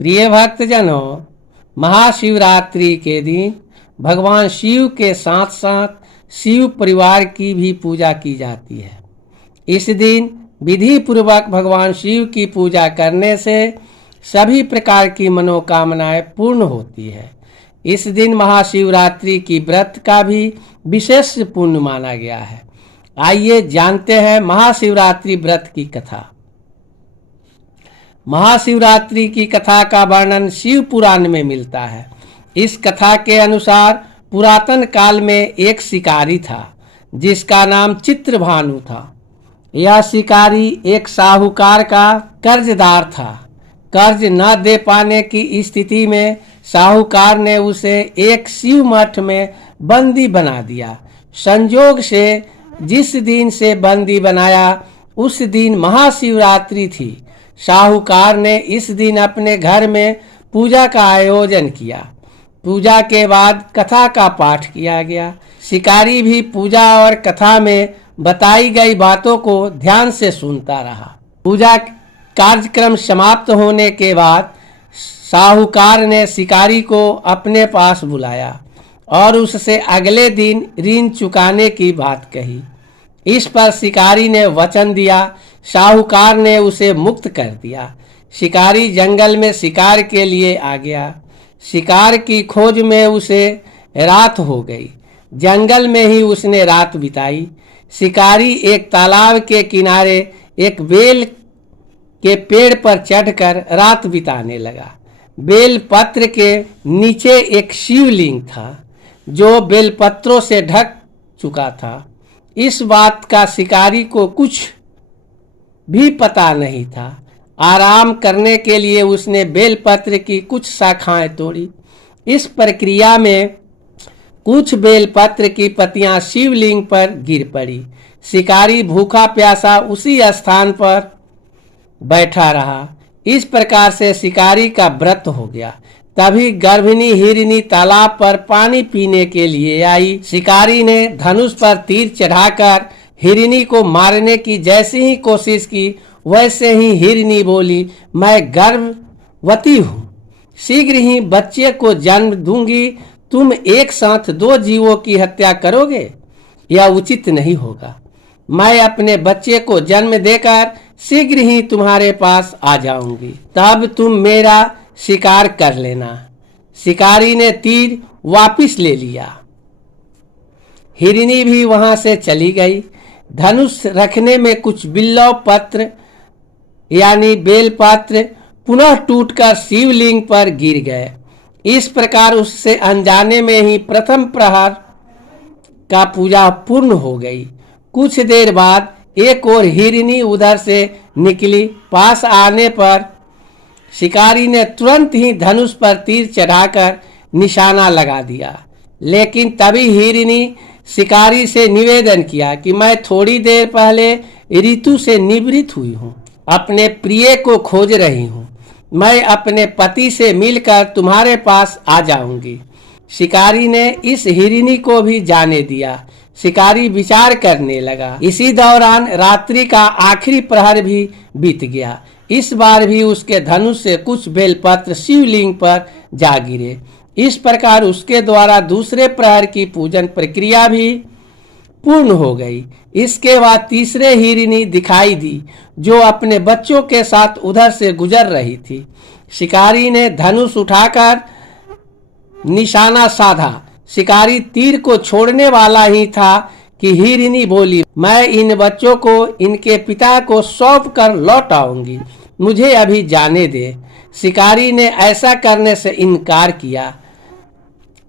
प्रिय भक्तजनों, महाशिवरात्रि के दिन भगवान शिव के साथ साथ शिव परिवार की भी पूजा की जाती है। इस दिन विधि पूर्वक भगवान शिव की पूजा करने से सभी प्रकार की मनोकामनाएं पूर्ण होती है। इस दिन महाशिवरात्रि की व्रत का भी विशेष पुण्य माना गया है। आइए जानते हैं महाशिवरात्रि व्रत की कथा। महाशिवरात्रि की कथा का वर्णन शिव पुराण में मिलता है। इस कथा के अनुसार पुरातन काल में एक शिकारी था जिसका नाम चित्रभानु था। यह शिकारी एक साहूकार का कर्जदार था। कर्ज न दे पाने की स्थिति में साहूकार ने उसे एक शिव मठ में बंदी बना दिया। संयोग से जिस दिन से बंदी बनाया उस दिन महाशिवरात्रि थी। साहूकार ने इस दिन अपने घर में पूजा का आयोजन किया। पूजा के बाद कथा का पाठ किया गया। शिकारी भी पूजा और कथा में बताई गई बातों को ध्यान से सुनता रहा। पूजा कार्यक्रम समाप्त होने के बाद साहूकार ने शिकारी को अपने पास बुलाया और उससे अगले दिन ऋण चुकाने की बात कही। इस पर शिकारी ने वचन दिया। साहूकार ने उसे मुक्त कर दिया। शिकारी जंगल में शिकार के लिए आ गया। शिकार की खोज में उसे रात हो गई। जंगल में ही उसने रात बिताई। शिकारी एक तालाब के किनारे एक बेल के पेड़ पर चढ़कर रात बिताने लगा। बेल पत्र के नीचे एक शिवलिंग था जो बेलपत्रों से ढक चुका था। इस बात का शिकारी को कुछ भी पता नहीं था। आराम करने के लिए उसने बेलपत्र की कुछ शाखाएं तोड़ी। इस प्रक्रिया में कुछ बेलपत्र की पत्तियां शिवलिंग पर गिर पड़ी। शिकारी भूखा प्यासा उसी स्थान पर बैठा रहा। इस प्रकार से शिकारी का व्रत हो गया। तभी गर्भिणी हिरनी तालाब पर पानी पीने के लिए आई। शिकारी ने धनुष पर तीर चढ़ाकर हिरनी को मारने की जैसी ही कोशिश की वैसे ही हिरनी बोली, मैं गर्भवती हूँ, शीघ्र ही बच्चे को जन्म दूंगी। तुम एक साथ दो जीवों की हत्या करोगे, यह उचित नहीं होगा। मैं अपने बच्चे को जन्म देकर शीघ्र ही तुम्हारे पास आ जाऊंगी, तब तुम मेरा शिकार कर लेना। शिकारी ने तीर वापिस ले लिया। हिरनी भी वहां से चली गई। धनुष रखने में कुछ बिल्लव पत्र यानी बेलपत्र पुनः टूटकर शिवलिंग पर गिर गए। इस प्रकार उससे अनजाने में ही प्रथम प्रहर का पूजा पूर्ण हो गई। कुछ देर बाद एक और हिरनी उधर से निकली। पास आने पर शिकारी ने तुरंत ही धनुष पर तीर चढ़ाकर निशाना लगा दिया। लेकिन तभी हिरनी शिकारी से निवेदन किया कि मैं थोड़ी देर पहले ऋतु से निवृत्त हुई हूँ, अपने प्रिय को खोज रही हूँ। मैं अपने पति से मिलकर तुम्हारे पास आ जाऊंगी। शिकारी ने इस हिरनी को भी जाने दिया। शिकारी विचार करने लगा। इसी दौरान रात्रि का आखिरी प्रहर भी बीत गया। इस बार भी उसके धनुष से कुछ बेलपत्र शिवलिंग पर जा गिरे। इस प्रकार उसके द्वारा दूसरे प्रहर की पूजन प्रक्रिया भी पूर्ण हो गई। इसके बाद तीसरे हिरनी दिखाई दी जो अपने बच्चों के साथ उधर से गुजर रही थी। शिकारी ने धनुष उठाकर निशाना साधा। शिकारी तीर को छोड़ने वाला ही था कि हिरनी बोली, मैं इन बच्चों को इनके पिता को सौंप कर लौट आऊंगी, मुझे अभी जाने दे। शिकारी ने ऐसा करने से इनकार किया।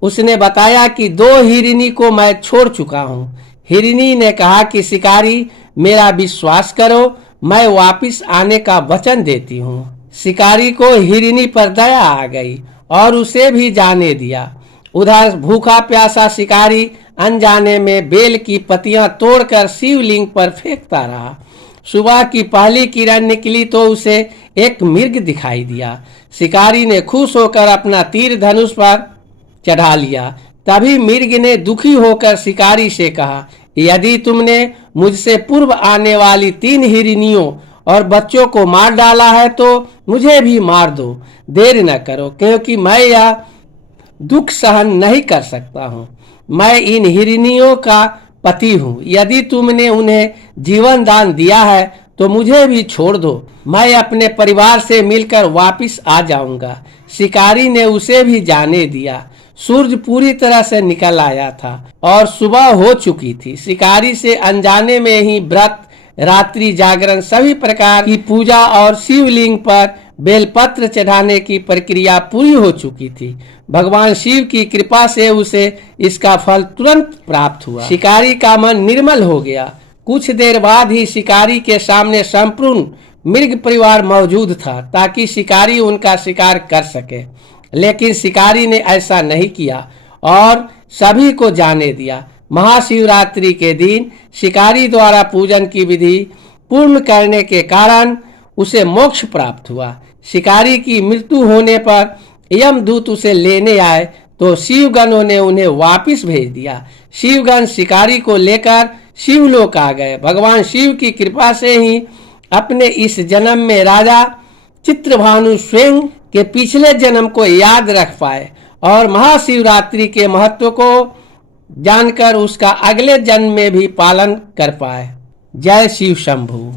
उसने बताया कि दो हिरनी को मैं छोड़ चुका हूँ। हिरनी ने कहा कि शिकारी, मेरा विश्वास करो, मैं वापिस आने का वचन देती हूँ। शिकारी को हिरनी पर दया आ गई और उसे भी जाने दिया। उधर भूखा प्यासा शिकारी अनजाने में बेल की पत्तियां तोड़कर शिवलिंग पर फेंकता रहा। सुबह की पहली किरण निकली तो उसे एक मृग दिखाई दिया। शिकारी ने खुश होकर अपना तीर धनुष पर चढ़ा लिया। तभी मृग ने दुखी होकर शिकारी से कहा, यदि तुमने मुझसे पूर्व आने वाली 3 हिरनियों और बच्चों को मार डाला है तो मुझे भी मार दो, देर न करो, क्योंकि मैं यह दुख सहन नहीं कर सकता हूँ। मैं इन हिरनियों का पति हूँ। यदि तुमने उन्हें जीवन दान दिया है तो मुझे भी छोड़ दो, मैं अपने परिवार से मिलकर वापस आ जाऊंगा। शिकारी ने उसे भी जाने दिया। सूरज पूरी तरह से निकल आया था और सुबह हो चुकी थी। शिकारी से अनजाने में ही व्रत, रात्रि जागरण, सभी प्रकार की पूजा और शिवलिंग पर बेलपत्र चढ़ाने की प्रक्रिया पूरी हो चुकी थी। भगवान शिव की कृपा से उसे इसका फल तुरंत प्राप्त हुआ। शिकारी का मन निर्मल हो गया। कुछ देर बाद ही शिकारी के सामने संपूर्ण मृग परिवार मौजूद था ताकि शिकारी उनका शिकार कर सके, लेकिन शिकारी ने ऐसा नहीं किया और सभी को जाने दिया। महाशिवरात्रि के दिन शिकारी द्वारा पूजन की विधि पूर्ण करने के कारण उसे मोक्ष प्राप्त हुआ। शिकारी की मृत्यु होने पर यमदूत उसे लेने आए तो शिवगणों ने उन्हें वापस भेज दिया। शिवगण शिकारी को लेकर शिवलोक आ गए। भगवान शिव की कृपा से ही अपने इस जन्म में राजा चित्रभानु स्वयं के पिछले जन्म को याद रख पाए और महाशिवरात्रि के महत्व को जानकर उसका अगले जन्म में भी पालन कर पाए। जय शिव शंभू।